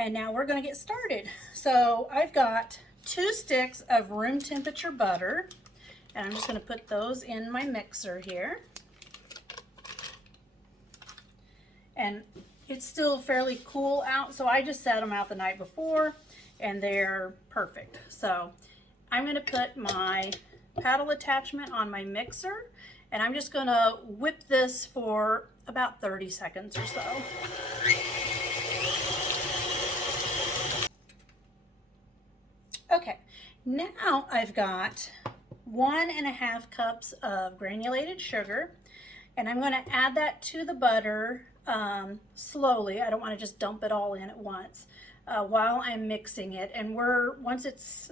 And now we're going to get started. So I've got 2 sticks of room temperature butter, and I'm just going to put those in my mixer here. And it's still fairly cool out, so I just set them out the night before and they're perfect. So I'm going to put my paddle attachment on my mixer, and I'm just going to whip this for about 30 seconds or so. Okay, now I've got 1.5 cups of granulated sugar, and I'm going to add that to the butter slowly. I don't want to just dump it all in at once while I'm mixing it. And once it's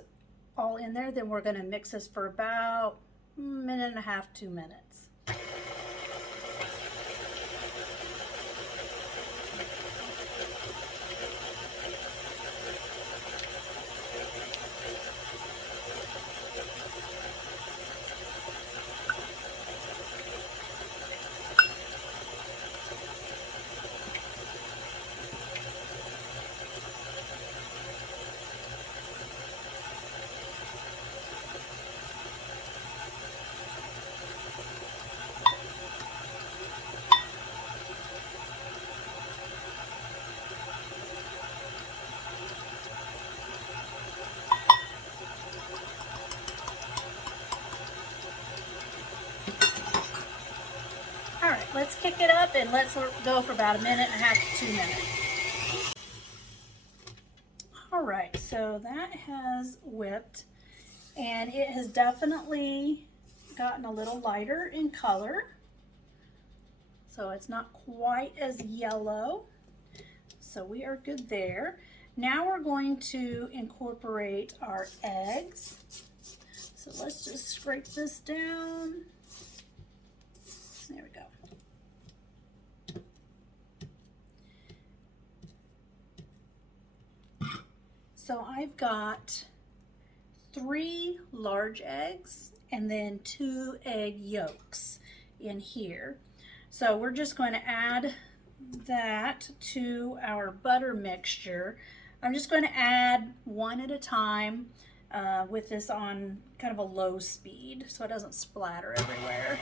all in there, then we're going to mix this for about 1.5 to 2 minutes. All right, let's kick it up and let's go for about 1.5 to 2 minutes. All right, so that has whipped, and it has definitely gotten a little lighter in color. So it's not quite as yellow. So we are good there. Now we're going to incorporate our eggs. So let's just scrape this down. There we go. So I've got 3 large eggs and then 2 egg yolks in here. So we're just going to add that to our butter mixture. I'm just going to add one at a time with this on kind of a low speed so it doesn't splatter everywhere.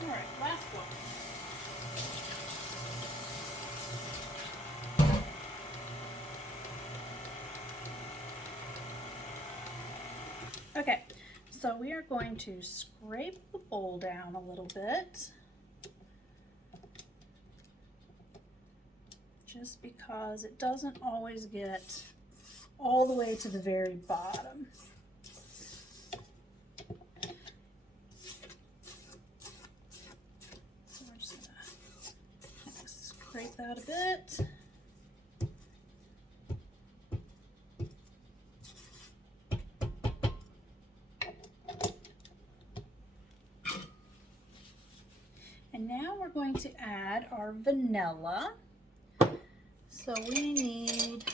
All right, last one. Okay, so we are going to scrape the bowl down a little bit, just because it doesn't always get all the way to the very bottom. So we're just gonna scrape that a bit. And now we're going to add our vanilla. So we need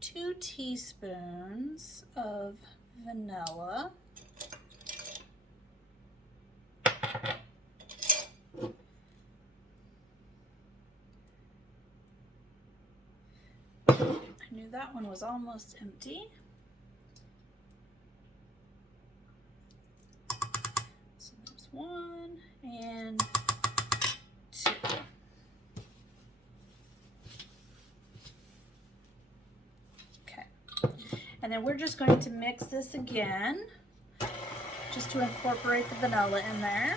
2 teaspoons of vanilla. I knew that one was almost empty. So there's 1 and 2. Okay. And then we're just going to mix this again, just to incorporate the vanilla in there.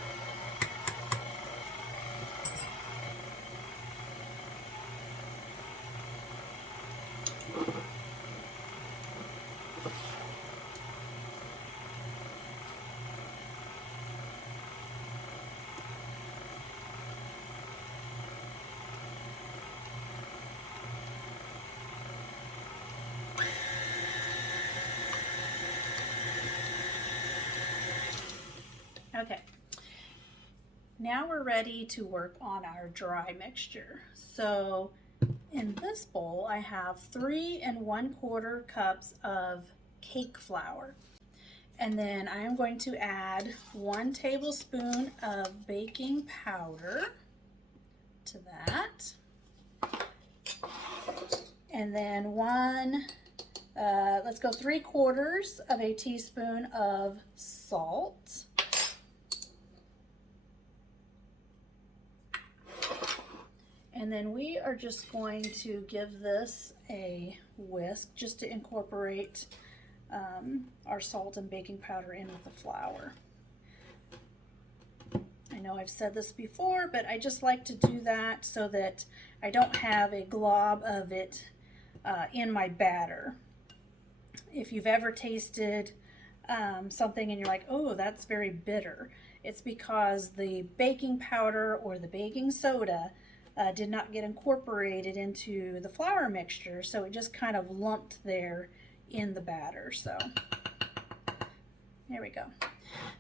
Okay, now we're ready to work on our dry mixture. So in this bowl, I have 3 1/4 cups of cake flour. And then I am going to add 1 tablespoon of baking powder to that. And then let's go 3/4 of a teaspoon of salt. And then we are just going to give this a whisk just to incorporate our salt and baking powder in with the flour. I know I've said this before, but I just like to do that so that I don't have a glob of it in my batter. If you've ever tasted something and you're like, oh, that's very bitter, it's because the baking powder or the baking soda did not get incorporated into the flour mixture, so it just kind of lumped there in the batter. So there we go.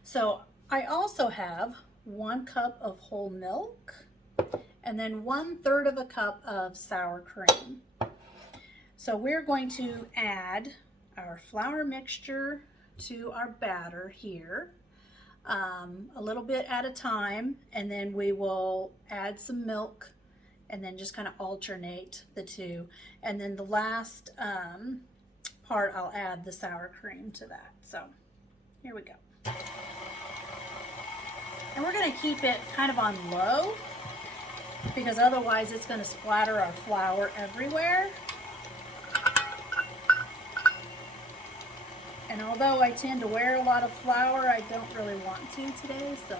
So I also have 1 cup of whole milk and then 1/3 of a cup of sour cream. So we're going to add our flour mixture to our batter here, a little bit at a time, and then we will add some milk and then just kind of alternate the two. And then the last part, I'll add the sour cream to that. So here we go. And we're going to keep it kind of on low because otherwise it's going to splatter our flour everywhere. And although I tend to wear a lot of flour, I don't really want to today, so.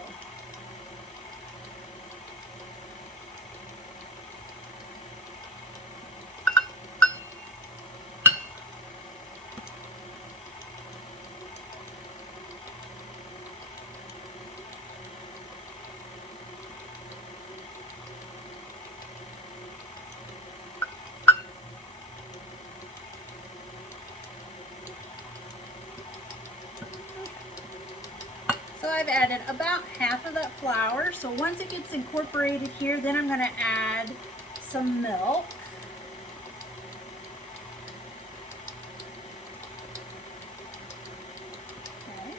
So I've added about half of that flour. So once it gets incorporated here, then I'm going to add some milk. Okay.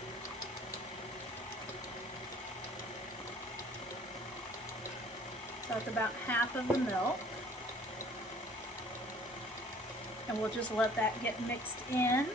So that's about half of the milk. And we'll just let that get mixed in.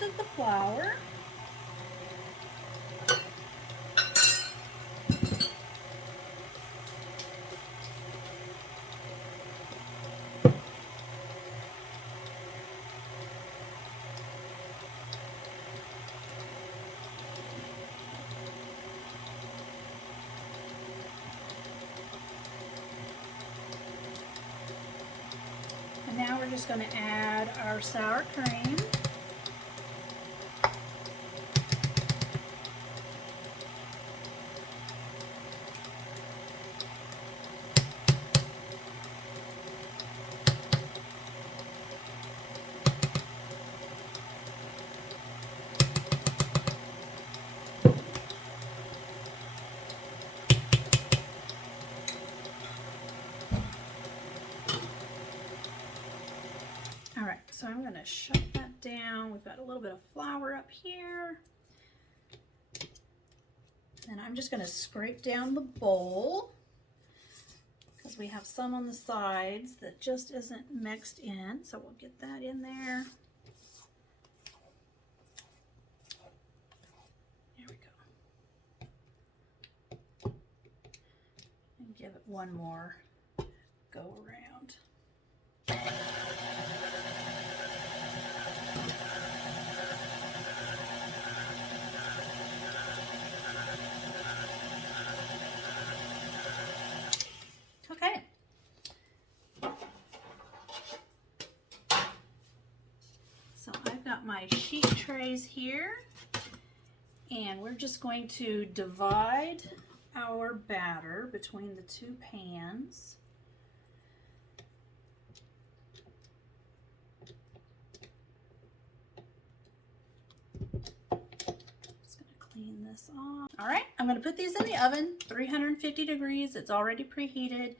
rest of the flour. And now we're just going to add our sour cream. All right, so I'm going to shut that down. We've got a little bit of flour up here. And I'm just going to scrape down the bowl because we have some on the sides that just isn't mixed in. So we'll get that in there. There we go. And give it one more go around. Okay. So I've got my sheet trays here, and we're just going to divide our batter between the two pans. Clean this off. All right, I'm going to put these in the oven, 350 degrees. It's already preheated.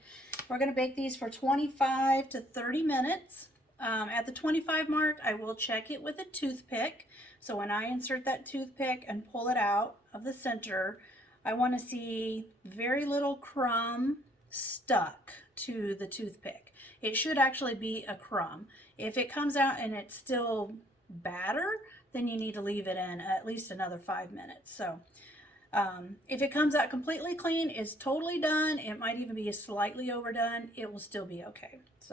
We're going to bake these for 25 to 30 minutes. At the 25 mark, I will check it with a toothpick. So when I insert that toothpick and pull it out of the center, I want to see very little crumb stuck to the toothpick. It should actually be a crumb. If it comes out and it's still batter, then you need to leave it in at least another 5 minutes. So if it comes out completely clean, it's totally done. It might even be slightly overdone. It will still be okay. So